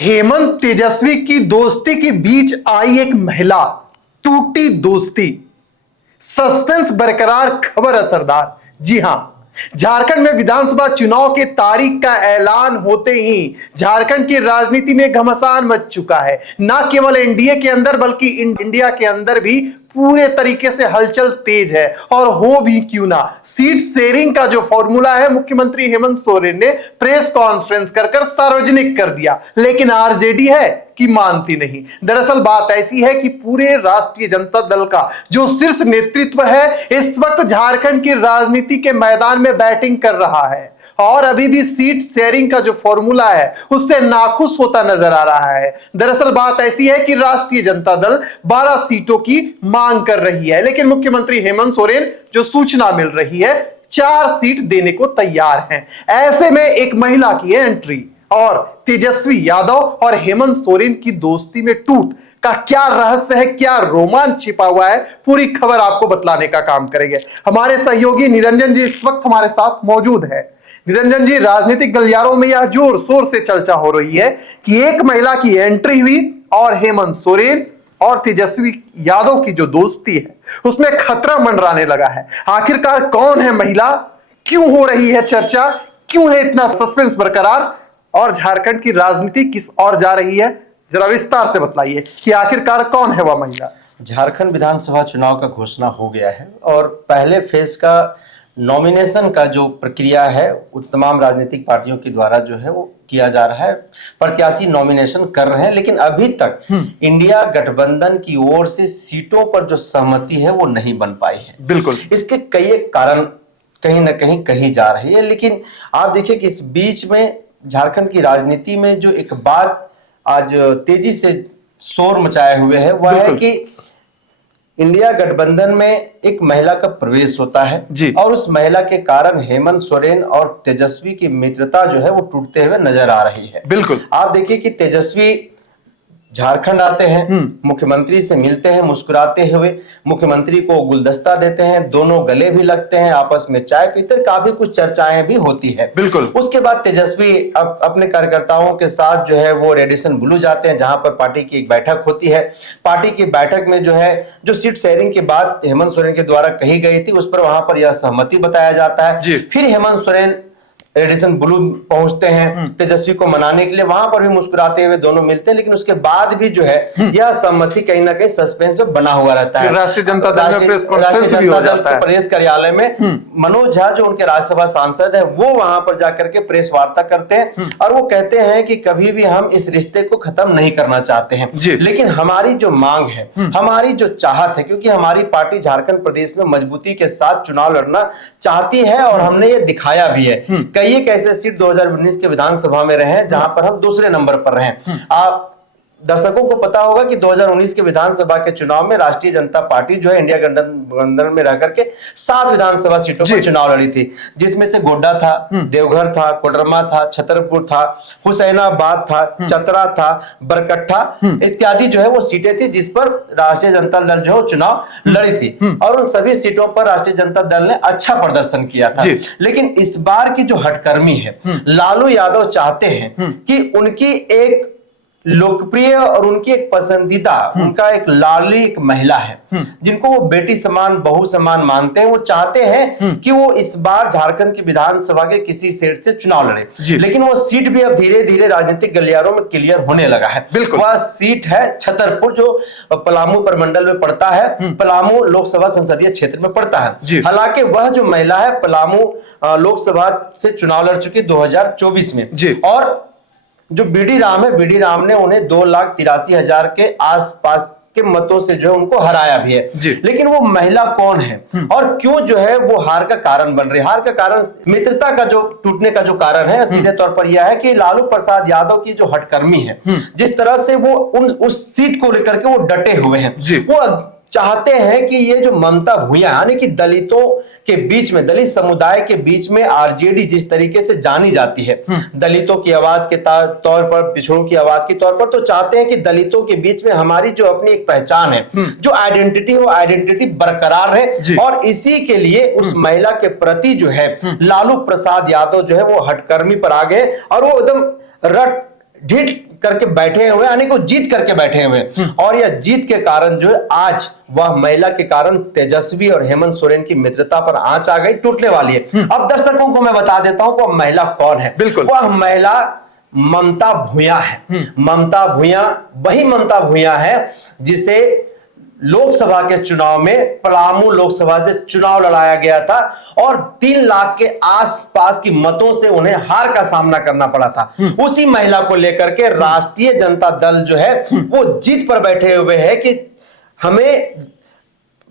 हेमंत तेजस्वी की दोस्ती के बीच आई एक महिला, टूटी दोस्ती, सस्पेंस बरकरार, खबर असरदार। जी हां, झारखंड में विधानसभा चुनाव के तारीख का ऐलान होते ही झारखंड की राजनीति में घमासान मच चुका है। ना केवल एनडीए के अंदर बल्कि इंडिया के अंदर भी पूरे तरीके से हलचल तेज है। और हो भी क्यों ना, सीट शेयरिंग का जो फॉर्मूला है मुख्यमंत्री हेमंत सोरेन ने प्रेस कॉन्फ्रेंस कर सार्वजनिक कर दिया, लेकिन आरजेडी है कि मानती नहीं। दरअसल बात ऐसी है कि पूरे राष्ट्रीय जनता दल का जो शीर्ष नेतृत्व है इस वक्त झारखंड की राजनीति के मैदान में बैटिंग कर रहा है और अभी भी सीट शेयरिंग का जो फॉर्मूला है उससे नाखुश होता नजर आ रहा है। दरअसल बात ऐसी है कि राष्ट्रीय जनता दल 12 सीटों की मांग कर रही है, लेकिन मुख्यमंत्री हेमंत सोरेन जो सूचना मिल रही है 4 सीट देने को तैयार हैं। ऐसे में एक महिला की एंट्री और तेजस्वी यादव और हेमंत सोरेन की दोस्ती में टूट का क्या रहस्य है, क्या रोमांच छिपा हुआ है, पूरी खबर आपको बतलाने का काम करेंगे। हमारे सहयोगी निरंजन जी इस वक्त हमारे साथ मौजूद है। निरंजन जी, राजनीतिक गलियारों में यह जोर शोर से चर्चा हो रही है कि एक महिला की एंट्री हुई और हेमंत सोरेन और तेजस्वी यादव की जो दोस्ती है उसमें खतरा मंडराने लगा है। आखिरकार कौन है महिला, क्यों हो रही है चर्चा, क्यों है इतना सस्पेंस बरकरार और झारखंड की राजनीति किस ओर जा रही है, जरा विस्तार से बताइए कि आखिरकार कौन है वह महिला। झारखंड विधानसभा चुनाव का घोषणा हो गया है और पहले फेज का नॉमिनेशन का जो प्रक्रिया है वो तमाम राजनीतिक पार्टियों के द्वारा जो है वो किया जा रहा है। प्रत्याशी नॉमिनेशन कर रहे हैं, लेकिन अभी तक इंडिया गठबंधन की ओर से सीटों पर जो सहमति है वो नहीं बन पाई है। बिल्कुल, इसके कई कारण कहीं ना कहीं कही जा रही है, लेकिन आप देखिए कि इस बीच में झारखंड की राजनीति में जो एक बात आज तेजी से शोर मचाए हुए है वह है कि इंडिया गठबंधन में एक महिला का प्रवेश होता है जी। और उस महिला के कारण हेमंत सोरेन और तेजस्वी की मित्रता जो है वो टूटते हुए नजर आ रही है। बिल्कुल, आप देखिए कि तेजस्वी झारखंड आते हैं, मुख्यमंत्री से मिलते हैं, मुस्कुराते हुए मुख्यमंत्री को गुलदस्ता देते हैं, दोनों गले भी लगते हैं, आपस में चाय पीते हैं, काफी कुछ चर्चाएं भी होती है। बिल्कुल। उसके बाद तेजस्वी अपने कार्यकर्ताओं के साथ जो है वो रेडिसन ब्लू जाते हैं, जहां पर पार्टी की एक बैठक होती है। पार्टी की बैठक में जो है जो सीट शेयरिंग की बात हेमंत सोरेन के द्वारा कही गई थी उस पर वहां पर यह सहमति बताया जाता है। फिर हेमंत सोरेन एडिसन ब्लू पहुंचते हैं तेजस्वी को मनाने के लिए, वहां पर भी मुस्कुराते हुए दोनों मिलते हैं, लेकिन उसके बाद भी जो है यह सहमति कहीं ना कहीं सस्पेंस में बना हुआ रहता है। राष्ट्रीय जनता दल में प्रेस कॉन्फ्रेंस भी हो जाता है। प्रेस कार्यालय में मनोज झा जो उनके राज्यसभा सांसद है वो वहां पर जाकर के प्रेस वार्ता करते हैं और वो कहते हैं कि कभी भी हम इस रिश्ते को खत्म नहीं करना चाहते हैं, लेकिन हमारी जो मांग है, हमारी जो चाहत है, क्योंकि हमारी पार्टी झारखंड प्रदेश में मजबूती के साथ चुनाव लड़ना चाहती है और हमने ये दिखाया भी है। कई एक ऐसे सीट 2019 के विधानसभा में रहे जहां पर हम दूसरे नंबर पर रहे। आप दर्शकों को पता होगा कि 2019 के विधानसभा के चुनाव में राष्ट्रीय जनता पार्टी जो है इंडिया गठबंधन में रहकर के 7 विधानसभा सीटों पर चुनाव लड़ी थी, जिसमें से गोड्डा था, देवघर था, कोडरमा था, छतरपुर था, हुसैनाबाद था, चतरा था, बरकट्ठा इत्यादि जो है वो सीटें थी जिस पर राष्ट्रीय जनता दल जो है चुनाव लड़ी थी और उन सभी सीटों पर राष्ट्रीय जनता दल ने अच्छा प्रदर्शन किया था। लेकिन इस बार की जो हटकर्मी है, लालू यादव चाहते हैं कि उनकी एक लोकप्रिय और उनकी एक पसंदीदा, उनका एक लाडली एक महिला है जिनको वो बेटी समान, बहू समान मानते हैं। वो चाहते हैं कि वो इस बार झारखंड की विधानसभा के किसी सीट से चुनाव लड़े, लेकिन वो सीट भी अब धीरे धीरे राजनीतिक गलियारों में क्लियर होने लगा है। वह सीट है छतरपुर जो पलामू प्रमंडल में पड़ता है, पलामू लोकसभा संसदीय क्षेत्र में पड़ता है। हालांकि वह जो महिला है पलामू लोकसभा से चुनाव लड़ चुकी 2024 में और जो बीडी राम है, बीडी राम ने उन्हें 2,83,000 के आसपास के मतों से जो है उनको हराया भी है। लेकिन वो महिला कौन है और क्यों जो है वो हार का कारण बन रही है? हार का कारण मित्रता का जो टूटने का जो कारण है सीधे तौर पर यह है कि लालू प्रसाद यादव की जो हटकर्मी है, जिस तरह से वो उस सीट को लेकर के वो डटे हुए हैं, वो चाहते हैं कि ये जो ममता भूया यानी कि दलितों के बीच में, दलित समुदाय के बीच में आरजेडी जिस तरीके से जानी जाती है, दलितों की आवाज के तौर पर, पिछड़ों की आवाज के तौर पर, तो चाहते हैं कि दलितों के बीच में हमारी जो अपनी एक पहचान है, जो आइडेंटिटी है, वो आइडेंटिटी बरकरार है। और इसी के लिए उस महिला के प्रति जो है लालू प्रसाद यादव जो है वो हटकर्मी पर आ गए और वो एकदम रट ढीठ करके बैठे हुए, यानी कि जीत करके बैठे हुए। और यह जीत के कारण जो है आज वह महिला के कारण तेजस्वी और हेमंत सोरेन की मित्रता पर आंच आ गई, टूटने वाली है। अब दर्शकों को मैं बता देता हूं कि वह महिला कौन है। बिल्कुल, वह महिला ममता भूया है। ममता भूया वही ममता भूया है जिसे लोकसभा के चुनाव में पलामू लोकसभा से चुनाव लड़ाया गया था और 3 लाख के आसपास की मतों से उन्हें हार का सामना करना पड़ा था। उसी महिला को लेकर के राष्ट्रीय जनता दल जो है वो जीत पर बैठे हुए है कि हमें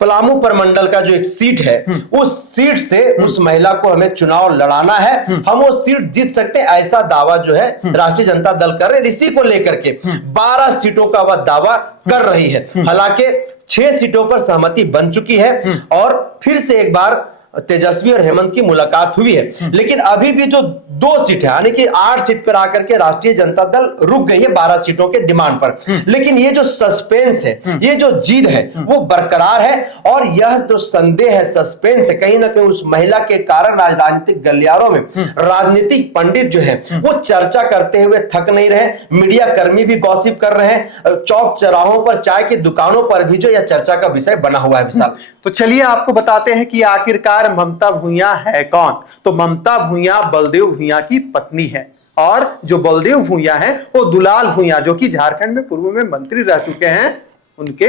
पलामू प्रमंडल का जो एक सीट है उस सीट से उस महिला को हमें चुनाव लड़ाना है, हम वो सीट जीत सकते हैं, ऐसा दावा जो है राष्ट्रीय जनता दल कर रहे हैं। इसी को लेकर के 12 सीटों का वह दावा कर रही है। हालांकि 6 सीटों पर सहमति बन चुकी है और फिर से एक बार तेजस्वी और हेमंत की मुलाकात हुई है। लेकिन अभी भी जो 2 सीट है, यानी कि 8 सीट पर आकर के राष्ट्रीय जनता दल रुक गई है 12 सीटों के डिमांड पर। लेकिन ये जो सस्पेंस है, ये जो जिद है वो बरकरार है और यह जो संदेह है, सस्पेंस है, कहीं ना कहीं उस महिला के कारण राजनीतिक गलियारों में राजनीतिक पंडित जो है वो चर्चा करते हुए थक नहीं रहे। मीडिया कर्मी भी गॉसिप कर रहे हैं, चौक चौराहों पर, चाय की दुकानों पर भी जो यह चर्चा का विषय बना हुआ है। विशाल, तो चलिए आपको बताते हैं कि आखिरकार ममता भूया है कौन। तो ममता भूया बलदेव भूया की पत्नी है और जो बलदेव भूया है वो दुलाल भूया जो कि झारखंड में पूर्व में मंत्री रह चुके हैं, उनके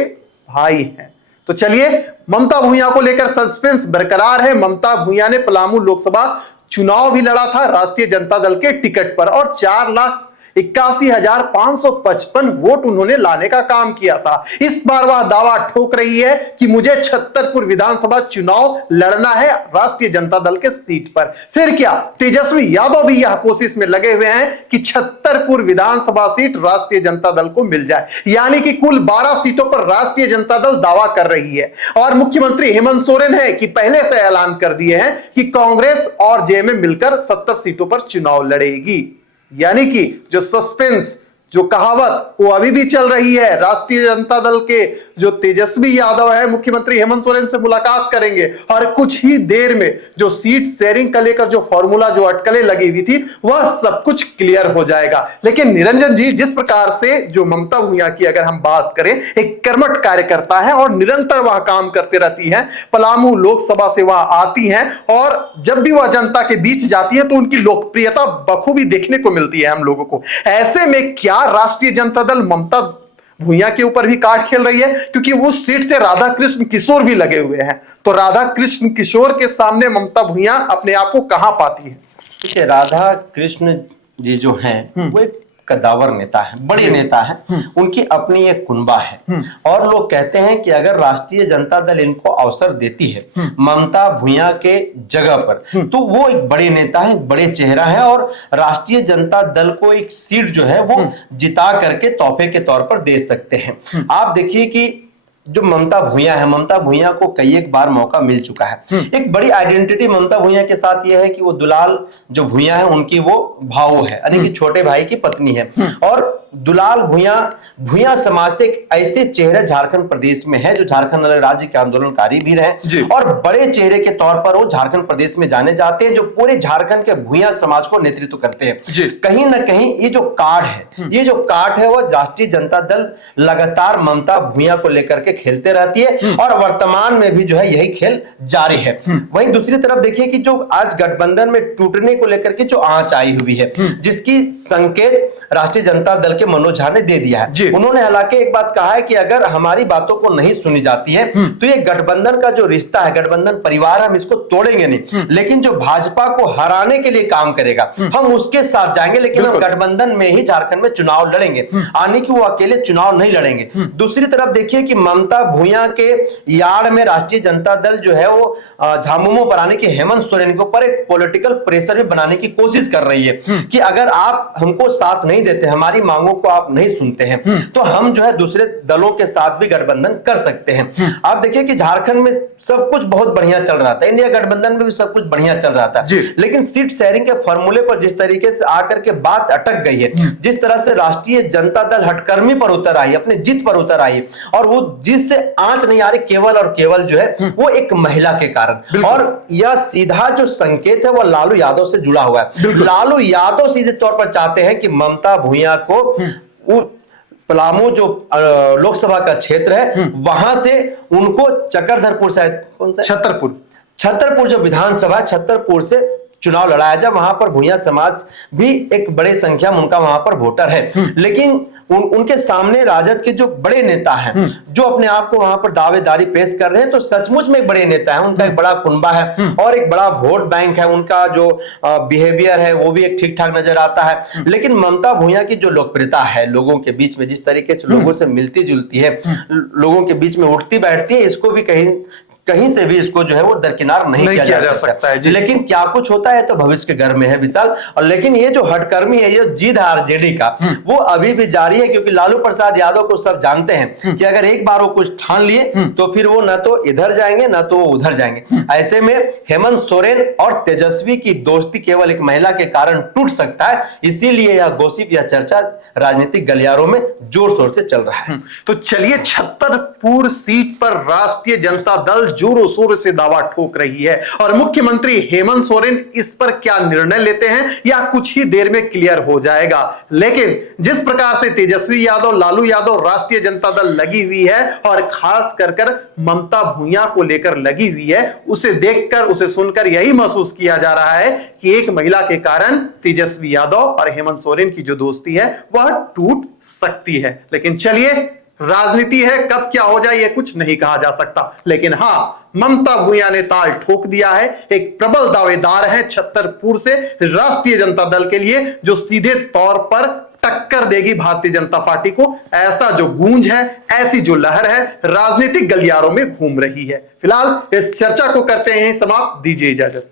भाई हैं। तो चलिए, ममता भूया को लेकर सस्पेंस बरकरार है। ममता भूया ने पलामू लोकसभा चुनाव भी लड़ा था राष्ट्रीय जनता दल के टिकट पर और 4,81,555 वोट उन्होंने लाने का काम किया था। इस बार वह दावा ठोक रही है कि मुझे छतरपुर विधानसभा चुनाव लड़ना है राष्ट्रीय जनता दल के सीट पर। फिर क्या, तेजस्वी यादव भी यह कोशिश में लगे हुए हैं कि छतरपुर विधानसभा सीट राष्ट्रीय जनता दल को मिल जाए, यानी कि कुल 12 सीटों पर राष्ट्रीय जनता दल दावा कर रही है। और मुख्यमंत्री हेमंत सोरेन है कि पहले से ऐलान कर दिए हैं कि कांग्रेस और जेएमएम मिलकर 70 सीटों पर चुनाव लड़ेगी। यानी कि जो सस्पेंस, जो कहावत वो अभी भी चल रही है। राष्ट्रीय जनता दल के जो तेजस्वी यादव है मुख्यमंत्री हेमंत सोरेन से मुलाकात करेंगे और कुछ ही देर में जो सीट शेयरिंग का लेकर जो फॉर्मूला, जो अटकलें लगी हुई थी, वह सब कुछ क्लियर हो जाएगा। लेकिन निरंजन जी, जिस प्रकार से जो ममता भूया की अगर हम बात करें, एक कर्मठ कार्यकर्ता है और निरंतर वह काम करते रहती है। पलामू लोकसभा से वह आती हैं और जब भी वह जनता के बीच जाती है तो उनकी लोकप्रियता बखूबी देखने को मिलती है हम लोगों को। ऐसे में क्या राष्ट्रीय जनता दल ममता भूया के ऊपर भी कार्ड खेल रही है, क्योंकि उस सीट से राधा कृष्ण किशोर भी लगे हुए हैं। तो राधा कृष्ण किशोर के सामने ममता भूया अपने आप को कहां पाती है? देखिए, राधा कृष्ण जी जो हैं वो एक कद्दावर नेता है, बड़े नेता है, उनकी अपनी एक कुनबा है और लोग कहते हैं कि अगर राष्ट्रीय जनता दल इनको अवसर देती है ममता भूया के जगह पर, तो वो एक बड़े नेता है, एक बड़े चेहरा है और राष्ट्रीय जनता दल को एक सीट जो है वो जिता करके तोहफे के तौर पर दे सकते हैं। आप देखिए कि जो ममता भूया है, ममता भूया को कई एक बार मौका मिल चुका है। एक बड़ी आइडेंटिटी ममता भूया के साथ यह है कि वो दुलाल जो भूया है उनकी वो भाऊ है, यानी कि छोटे भाई की पत्नी है। और दुलाल भूया भूया समाज से एक ऐसे चेहरे झारखंड प्रदेश में है जो झारखंड अलग राज्य के आंदोलनकारी भी रहे और बड़े चेहरे के तौर पर वो झारखंड प्रदेश में जाने जाते हैं, जो पूरे झारखंड के भूया समाज को नेतृत्व करते हैं। कहीं ना कहीं ये जो कार्ड है, ये जो कार्ड है, वो राष्ट्रीय जनता दल लगातार ममता भूया को लेकर के खेलते रहती है और वर्तमान में भी जो है यही खेल जारी है। वहीं दूसरी तरफ देखिए कि जो आज गठबंधन में टूटने को लेकर के जो आंच आई हुई है, जिसकी संकेत राष्ट्रीय जनता दल के मनोज झा ने दे दिया है। उन्होंने हालांकि एक बात कहा है कि अगर हमारी बातों को नहीं सुनी जाती है तो ये गठबंधन का जो रिश्ता है, गठबंधन परिवार, हम इसको तोड़ेंगे नहीं, लेकिन जो भाजपा को हराने के लिए काम करेगा हम उसके साथ जाएंगे, लेकिन हम गठबंधन में ही झारखंड में चुनाव लड़ेंगे, आने की वो अकेले चुनाव नहीं लड़ेंगे। दूसरी तरफ देखिए कि ममता भूया के यार्ड में राष्ट्रीय जनता दल जो है वो झामुमो बनाने की हेमंत सोरेन के ऊपर एक पॉलिटिकल प्रेशर भी बनाने की कोशिश कर रही है कि अगर आप हमको साथ नहीं देते, हमारी मांगों लोगों को आप नहीं सुनते हैं तो हम जो है दूसरे दलों के साथ भी गठबंधन कर सकते हैं। आप देखिए कि झारखंड में सब कुछ बहुत बढ़िया चल रहा था, इंडिया गठबंधन में भी सब कुछ बढ़िया चल रहा था, लेकिन सीट शेयरिंग के फॉर्मूले पर जिस तरीके से आकर के बात अटक गई है, जिस तरह से राष्ट्रीय जनता दल हटकर्मी पर उतर आई, अपने जिद पर उतर आई, और वो जिद से आंच नहीं आ रही केवल और केवल जो है वो एक महिला के कारण। और यह सीधा जो संकेत है वो लालू यादव से जुड़ा हुआ है। लालू यादव सीधे तौर पर चाहते हैं कि ममता भूया को पलामू जो लोकसभा का क्षेत्र है वहां से उनको चक्रधरपुर, शायद कौन सा, छतरपुर जो विधानसभा, छतरपुर से चुनाव लड़ाया जाए। वहां पर भूया समाज भी एक बड़े संख्या में उनका वहां पर वोटर है, लेकिन उनके सामने राजद के जो बड़े नेता हैं जो अपने आप को वहां पर दावेदारी पेश कर रहे हैं, तो सचमुच में एक बड़े नेता है, उनका एक बड़ा कुनबा है और एक बड़ा वोट बैंक है, उनका जो बिहेवियर है वो भी एक ठीक ठाक नजर आता है। लेकिन ममता भूया की जो लोकप्रियता है लोगों के बीच में, जिस तरीके से लोगों से मिलती जुलती है, लोगों के बीच में उठती बैठती है, इसको भी कहीं से भी इसको जो है वो दरकिनार नहीं किया जा सकता है। लेकिन क्या कुछ होता है तो भविष्य के घर में है विशाल। और लेकिन ये जो हटकर्मी है, ये जिद है आरजेडी का, वो अभी भी जारी है, क्योंकि लालू प्रसाद यादव को सब जानते हैं कि अगर एक बार वो कुछ ठान लिए तो फिर वो ना तो इधर जाएंगे ना तो वो उधर जाएंगे। ऐसे में हेमंत सोरेन और तेजस्वी की दोस्ती केवल एक महिला के कारण टूट सकता है, इसीलिए यह गॉसिप, यह चर्चा राजनीतिक गलियारों में जोर शोर से चल रहा है। तो चलिए, छतरपुर सीट पर राष्ट्रीय जनता दल जोरों शोरों से दावा ठोक रही है और मुख्यमंत्री हेमंत सोरेन इस पर क्या निर्णय लेते हैं या कुछ ही देर में क्लियर हो जाएगा। लेकिन जिस प्रकार से तेजस्वी यादव, लालू यादव, राष्ट्रीय जनता दल लगी हुई है और खास कर ममता भूया को लेकर लगी हुई है, उसे देखकर, उसे सुनकर यही महसूस किया जा रहा है कि एक महिला के कारण तेजस्वी यादव और हेमंत सोरेन की जो दोस्ती है वह टूट सकती है। लेकिन चलिए, राजनीति है, कब क्या हो जाए ये कुछ नहीं कहा जा सकता। लेकिन हां, ममता भूया ने ताल ठोक दिया है। एक प्रबल दावेदार है छतरपुर से राष्ट्रीय जनता दल के लिए, जो सीधे तौर पर टक्कर देगी भारतीय जनता पार्टी को। ऐसा जो गूंज है, ऐसी जो लहर है, राजनीतिक गलियारों में घूम रही है। फिलहाल इस चर्चा को करते हैं समाप्त, दीजिए इजाजत।